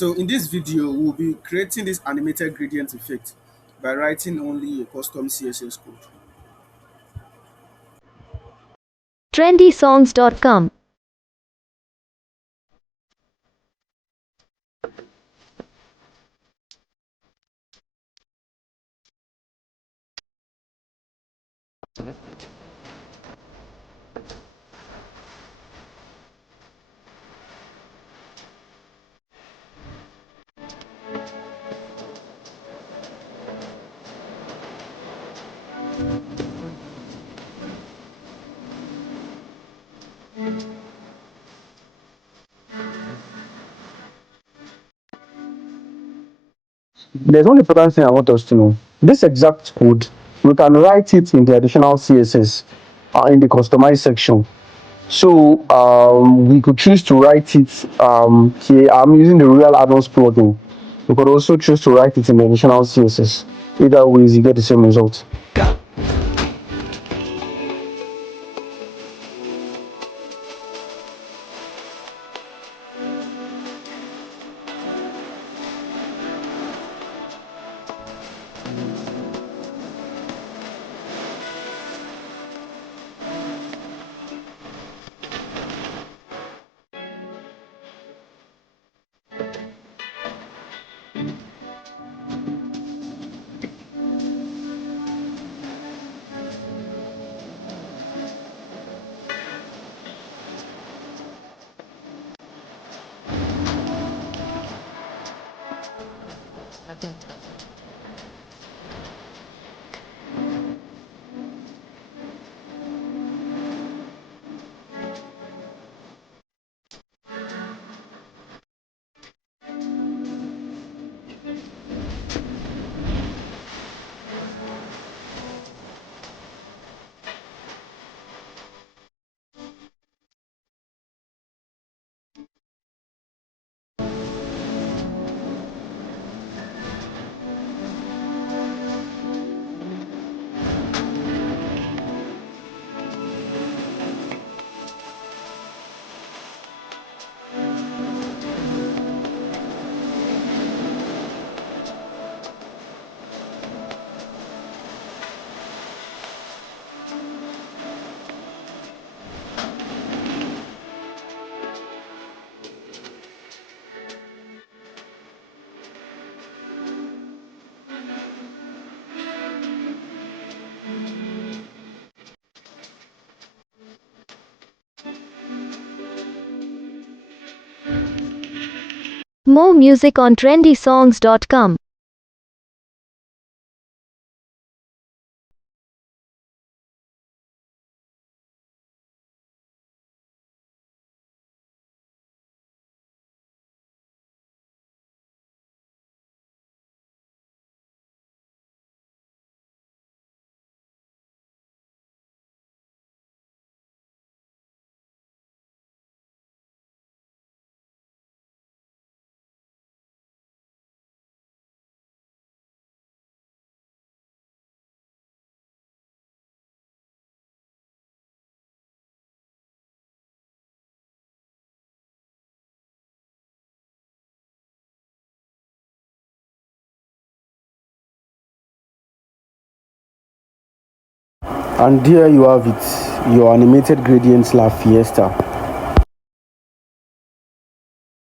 So in this video, we'll be creating this animated gradient effect by writing only a custom CSS code. trendysongs.com. There's one important thing I want us to know. This exact code, we can write it in the additional CSS in the customize section. So we could choose to write it here. I'm using the real add-ons plugin. We could also choose to write it in the additional CSS. Either ways, you get the same result. More music on trendysongs.com. And there you have it, your animated gradient La Fiesta.